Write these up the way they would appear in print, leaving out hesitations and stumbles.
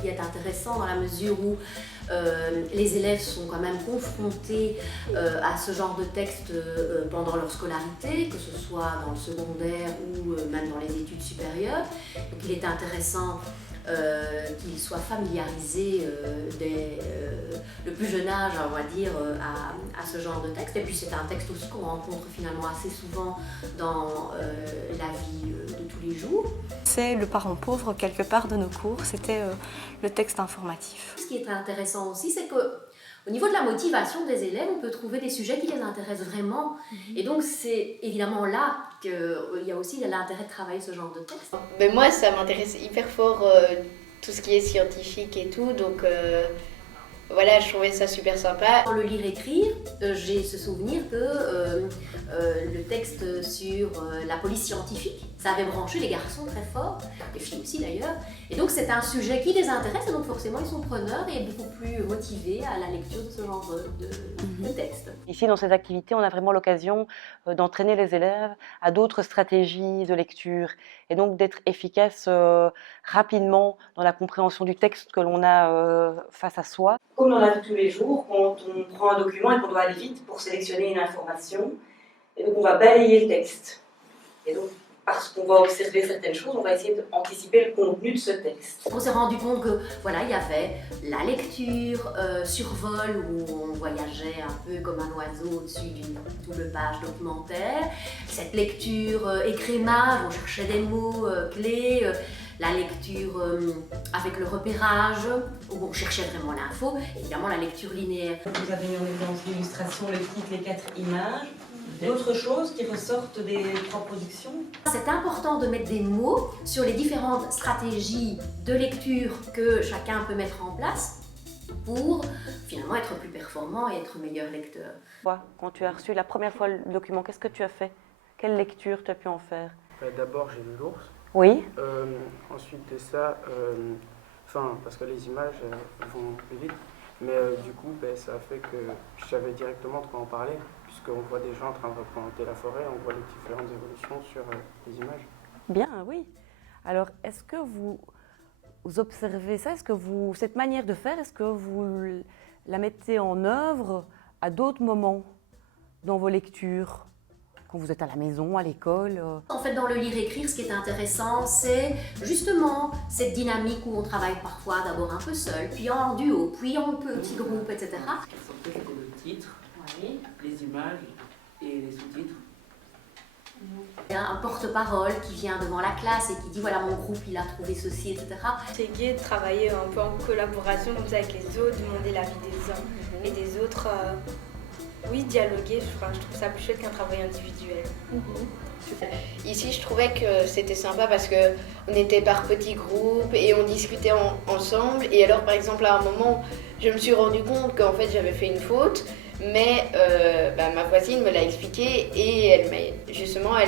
qui est intéressant dans la mesure où les élèves sont quand même confrontés à ce genre de texte pendant leur scolarité, que ce soit dans le secondaire ou même dans les études supérieures. Donc il est intéressant qu'ils soient familiarisés le plus jeune âge, on va dire, à ce genre de texte. Et puis c'est un texte aussi qu'on rencontre finalement assez souvent dans la vie de tous les jours. C'est le parent pauvre quelque part de nos cours, c'était le texte informatif. Ce qui est intéressant aussi, c'est qu'au niveau de la motivation des élèves, on peut trouver des sujets qui les intéressent vraiment. Et donc c'est évidemment là qu'il y a aussi l'intérêt de travailler ce genre de texte. Mais moi, ça m'intéresse hyper fort tout ce qui est scientifique et tout, donc voilà, je trouvais ça super sympa. Dans le lire-écrire, j'ai ce souvenir que le texte sur la police scientifique, ça avait branché les garçons très fort, les filles aussi d'ailleurs. Et donc c'est un sujet qui les intéresse et donc forcément ils sont preneurs et beaucoup plus motivés à la lecture de ce genre de texte. Ici, dans ces activités, on a vraiment l'occasion d'entraîner les élèves à d'autres stratégies de lecture et donc d'être efficace rapidement dans la compréhension du texte que l'on a face à soi. Comme on en a tous les jours, quand on prend un document et qu'on doit aller vite pour sélectionner une information, et donc on va balayer le texte. Et donc, parce qu'on va observer certaines choses, on va essayer d'anticiper le contenu de ce texte. On s'est rendu compte que voilà, il y avait la lecture survol où on voyageait un peu comme un oiseau au-dessus d'une double page documentaire, cette lecture écrémage, on cherchait des mots clés, la lecture avec le repérage, où on cherchait vraiment l'info, évidemment la lecture linéaire. Vous avez mis en évidence l'illustration, le titre, les 4 images. D'autres choses qui ressortent des 3 productions? C'est important de mettre des mots sur les différentes stratégies de lecture que chacun peut mettre en place pour finalement être plus performant et être meilleur lecteur. Toi, quand tu as reçu la première fois le document, qu'est-ce que tu as fait? Quelle lecture tu as pu en faire? D'abord, j'ai lu l'ours. Oui. Ensuite de ça, parce que les images vont plus vite, mais du coup, ça a fait que je savais directement de quoi en parler, puisqu'on voit des gens en train de représenter la forêt, on voit les différentes évolutions sur les images. Bien, oui. Alors, est-ce que vous observez ça? Est-ce que cette manière de faire, est-ce que vous la mettez en œuvre à d'autres moments dans vos lectures? Quand vous êtes à la maison, à l'école? En fait, dans le lire-écrire, ce qui est intéressant, c'est justement cette dynamique où on travaille parfois d'abord un peu seul, puis en duo, puis en petit groupe, etc. Surtout que le titre, Oui. les images et les sous-titres. Il y a un porte-parole qui vient devant la classe et qui dit voilà mon groupe il a trouvé ceci, etc. C'est gai de travailler un peu en collaboration comme ça avec les autres, demander l'avis des uns et des autres. Oui, dialoguer, je trouve ça plus chouette qu'un travail individuel. Ici, je trouvais que c'était sympa parce qu'on était par petits groupes et on discutait ensemble. Et alors, par exemple, à un moment, je me suis rendu compte qu'en fait, j'avais fait une faute, mais ma voisine me l'a expliqué et elle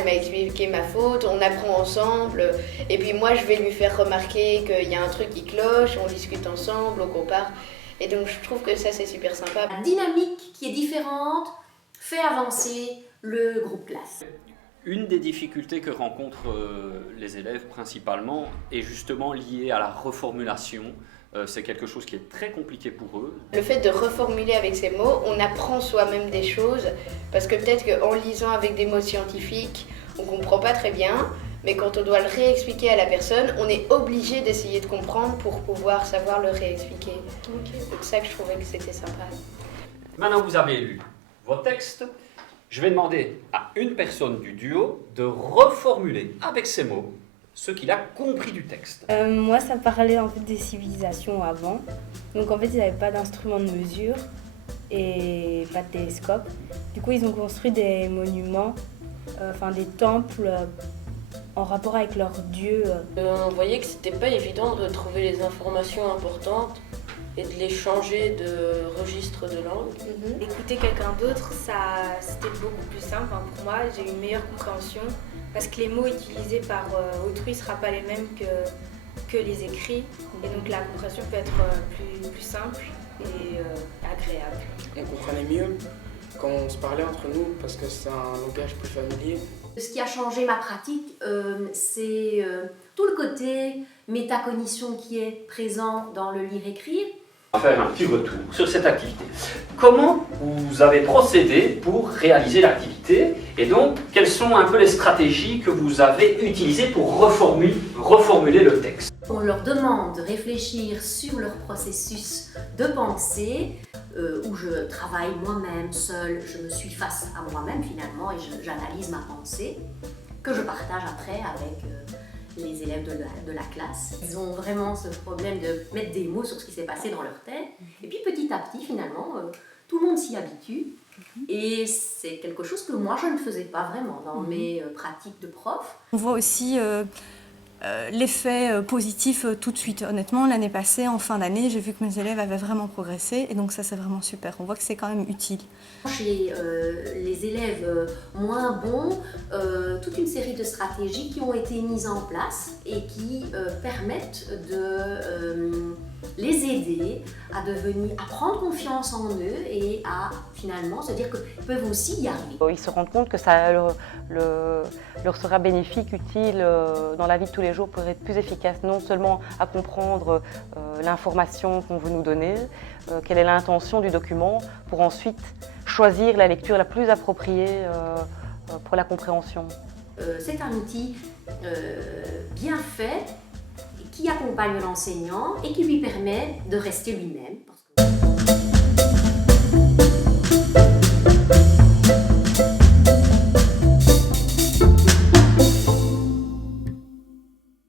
m'a expliqué ma faute. On apprend ensemble et puis moi, je vais lui faire remarquer qu'il y a un truc qui cloche, on discute ensemble, on compare. Et donc, je trouve que ça, c'est super sympa. La dynamique qui est différente fait avancer le groupe classe. Une des difficultés que rencontrent les élèves principalement est justement liée à la reformulation. C'est quelque chose qui est très compliqué pour eux. Le fait de reformuler avec ces mots, on apprend soi-même des choses, parce que peut-être qu'en lisant avec des mots scientifiques, on ne comprend pas très bien, mais quand on doit le réexpliquer à la personne, on est obligé d'essayer de comprendre pour pouvoir savoir le réexpliquer. C'est pour ça que je trouvais que c'était sympa. Maintenant que vous avez lu vos textes, je vais demander à une personne du duo de reformuler avec ces mots ce qu'il a compris du texte. Moi, ça parlait en fait des civilisations avant. Donc en fait, ils n'avaient pas d'instrument de mesure et pas de télescope. Du coup, ils ont construit des monuments, des temples en rapport avec leurs dieux. On voyait que c'était pas évident de trouver les informations importantes et de les changer de registre de langue. Écouter quelqu'un d'autre, c'était beaucoup plus simple. Pour moi, j'ai une meilleure compréhension parce que les mots utilisés par autrui ne seront pas les mêmes que les écrits. Et donc la compréhension peut être plus simple et agréable. On comprenait mieux quand on se parlait entre nous parce que c'est un langage plus familier. Ce qui a changé ma pratique, c'est tout le côté métacognition qui est présent dans le lire-écrire. On va faire un petit retour sur cette activité. Comment vous avez procédé pour réaliser l'activité et donc quelles sont un peu les stratégies que vous avez utilisées pour reformuler le texte? On leur demande de réfléchir sur leur processus de pensée, où je travaille moi-même seule, je me suis face à moi-même finalement et j'analyse ma pensée, que je partage après avec les élèves de la classe. Ils ont vraiment ce problème de mettre des mots sur ce qui s'est passé dans leur tête. Et puis petit à petit, finalement, tout le monde s'y habitue. Et c'est quelque chose que moi, je ne faisais pas vraiment dans mes pratiques de prof. On voit aussi l'effet positif tout de suite. Honnêtement, l'année passée, en fin d'année, j'ai vu que mes élèves avaient vraiment progressé. Et donc ça, c'est vraiment super. On voit que c'est quand même utile. Chez les élèves moins bons, toute une série de stratégies qui ont été mises en place et qui permettent de les aider à prendre confiance en eux et à finalement se dire qu'ils peuvent aussi y arriver. Ils se rendent compte que ça leur sera bénéfique, utile dans la vie de tous les jours pour être plus efficace, non seulement à comprendre l'information qu'on veut nous donner, quelle est l'intention du document, pour ensuite choisir la lecture la plus appropriée pour la compréhension. C'est un outil bien fait qui accompagne l'enseignant et qui lui permet de rester lui-même.